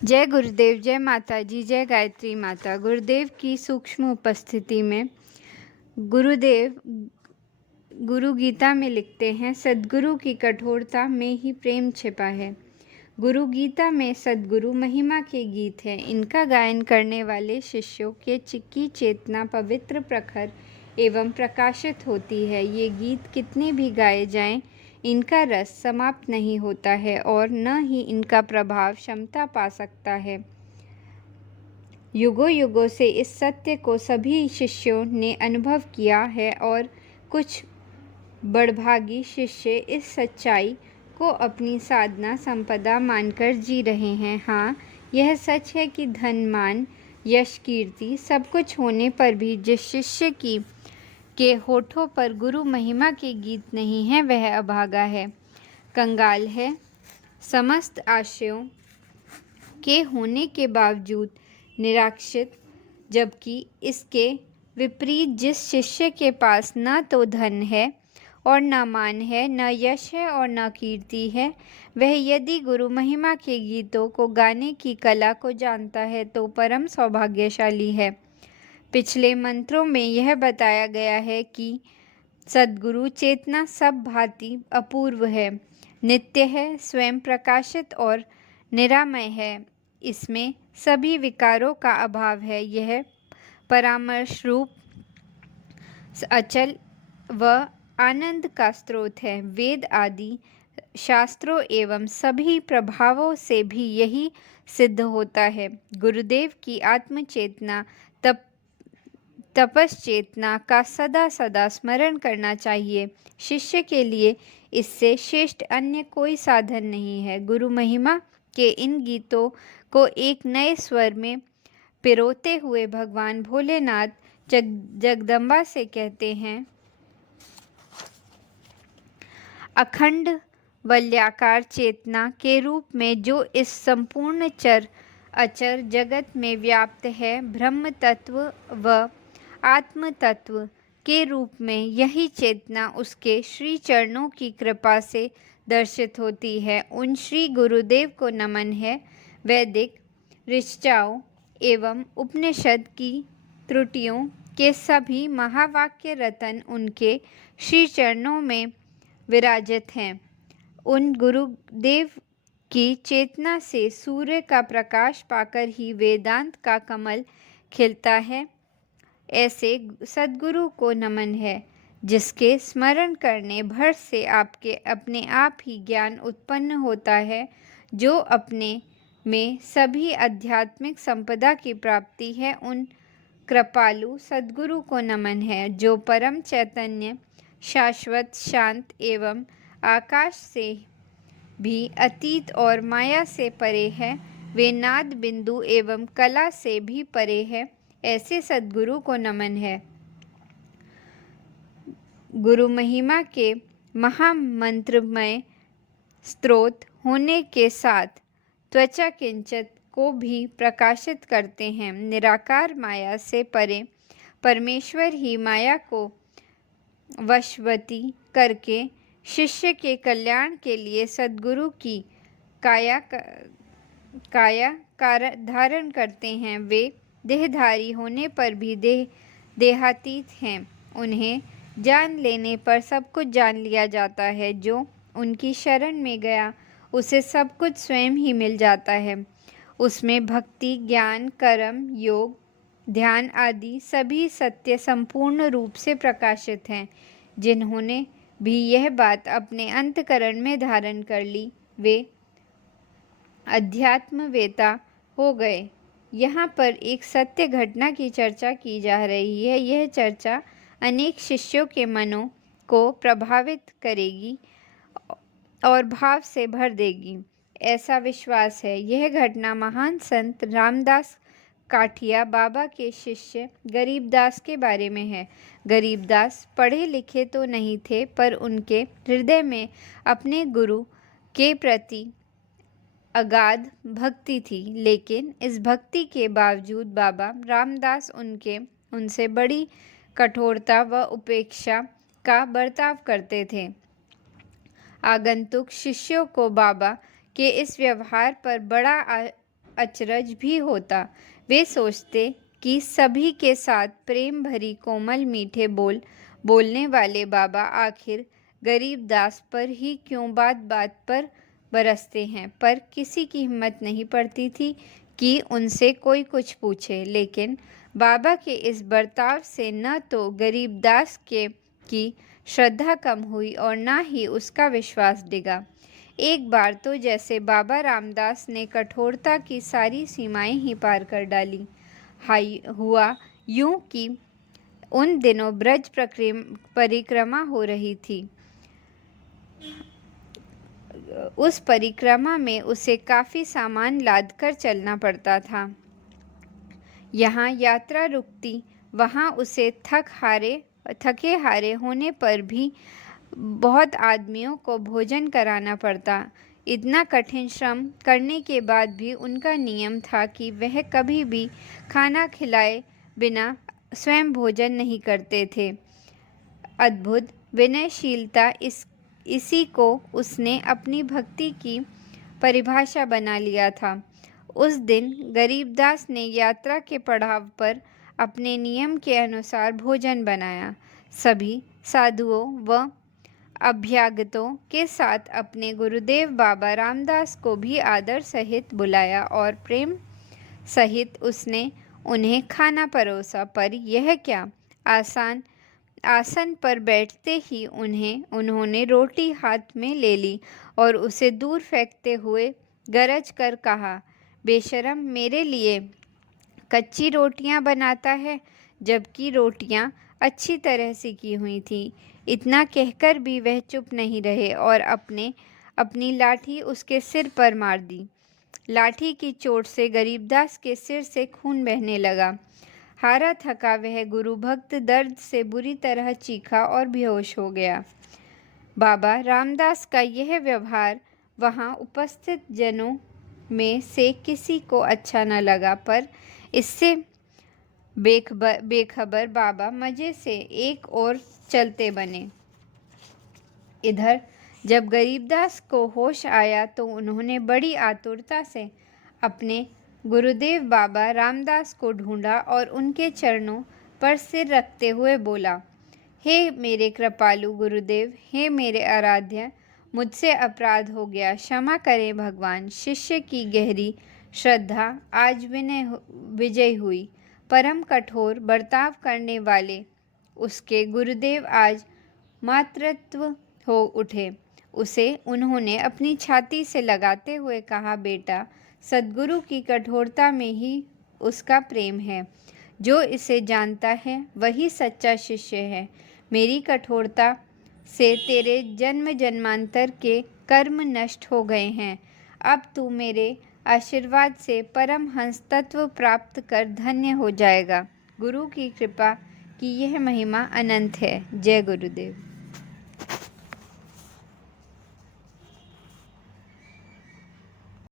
जय गुरुदेव, जय माता जी, जय गायत्री माता। गुरुदेव की सूक्ष्म उपस्थिति में गुरुदेव गुरु गीता में लिखते हैं, सद्गुरु की कठोरता में ही प्रेम छिपा है। गुरु गीता में सद्गुरु महिमा के गीत हैं। इनका गायन करने वाले शिष्यों के की चेतना पवित्र, प्रखर एवं प्रकाशित होती है। ये गीत कितने भी गाए जाएं, इनका रस समाप्त नहीं होता है और न ही इनका प्रभाव क्षमता पा सकता है। युगों युगों से इस सत्य को सभी शिष्यों ने अनुभव किया है और कुछ बड़भागी शिष्य इस सच्चाई को अपनी साधना संपदा मानकर जी रहे हैं। हाँ, यह सच है कि धन, मान, यश, कीर्ति सब कुछ होने पर भी जिस शिष्य के होठों पर गुरु महिमा के गीत नहीं है, वह अभागा है, कंगाल है। समस्त आशयों के होने के बावजूद निराक्षित, जबकि इसके विपरीत जिस शिष्य के पास न तो धन है और न मान है, न यश है और न कीर्ति है, वह यदि गुरु महिमा के गीतों को गाने की कला को जानता है तो परम सौभाग्यशाली है। पिछले मंत्रों में यह बताया गया है कि सद्गुरु चेतना सब भांति अपूर्व है, नित्य है, स्वयं प्रकाशित और निरामय है। इसमें सभी विकारों का अभाव है। यह परामर्श रूप, अचल व आनंद का स्रोत है। वेद आदि शास्त्रों एवं सभी प्रभावों से भी यही सिद्ध होता है। गुरुदेव की आत्मचेतना, तपश्चेतना का सदा सदा स्मरण करना चाहिए। शिष्य के लिए इससे श्रेष्ठ अन्य कोई साधन नहीं है। गुरु महिमा के इन गीतों को एक नए स्वर में पिरोते हुए भगवान भोलेनाथ जगदम्बा से कहते हैं, अखंड वलयाकार चेतना के रूप में जो इस संपूर्ण चर अचर जगत में व्याप्त है, ब्रह्म तत्व व आत्म तत्व के रूप में यही चेतना उसके श्री चरणों की कृपा से दर्शित होती है। उन श्री गुरुदेव को नमन है। वैदिक ऋचाओं एवं उपनिषद की त्रुटियों के सभी महावाक्य रतन उनके श्री चरणों में विराजित हैं। उन गुरुदेव की चेतना से सूर्य का प्रकाश पाकर ही वेदांत का कमल खिलता है। ऐसे सद्गुरु को नमन है, जिसके स्मरण करने भर से आपके अपने आप ही ज्ञान उत्पन्न होता है, जो अपने में सभी आध्यात्मिक संपदा की प्राप्ति है। उन कृपालु सद्गुरु को नमन है, जो परम चैतन्य, शाश्वत, शांत एवं आकाश से भी अतीत और माया से परे है। वे नाद बिंदु एवं कला से भी परे है। ऐसे सद्गुरु को नमन है। गुरु महिमा के महामंत्रमय स्रोत होने के साथ त्वचा किंचित को भी प्रकाशित करते हैं। निराकार माया से परे परमेश्वर ही माया को वशवती करके शिष्य के कल्याण के लिए सद्गुरु की काया धारण करते हैं। वे देहधारी होने पर भी देहातीत हैं। उन्हें जान लेने पर सब कुछ जान लिया जाता है। जो उनकी शरण में गया, उसे सब कुछ स्वयं ही मिल जाता है। उसमें भक्ति, ज्ञान, कर्म, योग, ध्यान आदि सभी सत्य संपूर्ण रूप से प्रकाशित हैं। जिन्होंने भी यह बात अपने अंतःकरण में धारण कर ली, वे अध्यात्मवेता हो गए। यहाँ पर एक सत्य घटना की चर्चा की जा रही है। यह चर्चा अनेक शिष्यों के मनों को प्रभावित करेगी और भाव से भर देगी, ऐसा विश्वास है। यह घटना महान संत रामदास काठिया बाबा के शिष्य गरीबदास के बारे में है। गरीबदास पढ़े लिखे तो नहीं थे, पर उनके हृदय में अपने गुरु के प्रति अगाध भक्ति थी। लेकिन इस भक्ति के बावजूद बाबा रामदास उनसे बड़ी कठोरता व उपेक्षा का बर्ताव करते थे। आगंतुक शिष्यों को बाबा के इस व्यवहार पर बड़ा अचरज भी होता। वे सोचते कि सभी के साथ प्रेम भरी कोमल मीठे बोल बोलने वाले बाबा आखिर गरीबदास पर ही क्यों बात बात पर बरसते हैं। पर किसी की हिम्मत नहीं पड़ती थी कि उनसे कोई कुछ पूछे। लेकिन बाबा के इस बर्ताव से न तो गरीबदास की श्रद्धा कम हुई और न ही उसका विश्वास डिगा। एक बार तो जैसे बाबा रामदास ने कठोरता की सारी सीमाएं ही पार कर डाली। हुआ यूं कि उन दिनों ब्रज परिक्रमा हो रही थी। उस परिक्रमा में उसे काफ़ी सामान लाद कर चलना पड़ता था। यहाँ यात्रा रुकती, वहाँ उसे थके हारे होने पर भी बहुत आदमियों को भोजन कराना पड़ता। इतना कठिन श्रम करने के बाद भी उनका नियम था कि वह कभी भी खाना खिलाए बिना स्वयं भोजन नहीं करते थे। अद्भुत विनयशीलता इसी को उसने अपनी भक्ति की परिभाषा बना लिया था। उस दिन गरीबदास ने यात्रा के पड़ाव पर अपने नियम के अनुसार भोजन बनाया। सभी साधुओं व अभ्यागतों के साथ अपने गुरुदेव बाबा रामदास को भी आदर सहित बुलाया और प्रेम सहित उसने उन्हें खाना परोसा। पर यह क्या, आसन पर बैठते ही उन्होंने रोटी हाथ में ले ली और उसे दूर फेंकते हुए गरज कर कहा, बेशर्म, मेरे लिए कच्ची रोटियां बनाता है, जबकि रोटियां अच्छी तरह सिकी हुई थी। इतना कहकर भी वह चुप नहीं रहे और अपनी लाठी उसके सिर पर मार दी। लाठी की चोट से गरीबदास के सिर से खून बहने लगा। हारा थका वह गुरु भक्त दर्द से बुरी तरह चीखा और बेहोश हो गया। बाबा रामदास का यह व्यवहार वहाँ उपस्थित जनों में से किसी को अच्छा न लगा, पर इससे बेखबर बाबा मज़े से एक और चलते बने। इधर जब गरीबदास को होश आया तो उन्होंने बड़ी आतुरता से अपने गुरुदेव बाबा रामदास को ढूंढा और उनके चरणों पर सिर रखते हुए बोला, हे मेरे कृपालु गुरुदेव, हे मेरे आराध्य, मुझसे अपराध हो गया, क्षमा करें भगवान। शिष्य की गहरी श्रद्धा आज विजय हुई। परम कठोर बर्ताव करने वाले उसके गुरुदेव आज मातृत्व हो उठे। उन्होंने अपनी छाती से लगाते हुए कहा, बेटा, सद्गुरु की कठोरता में ही उसका प्रेम है। जो इसे जानता है वही सच्चा शिष्य है। मेरी कठोरता से तेरे जन्म जन्मांतर के कर्म नष्ट हो गए हैं। अब तू मेरे आशीर्वाद से परमहंस तत्व प्राप्त कर धन्य हो जाएगा। गुरु की कृपा की यह महिमा अनंत है। जय गुरुदेव।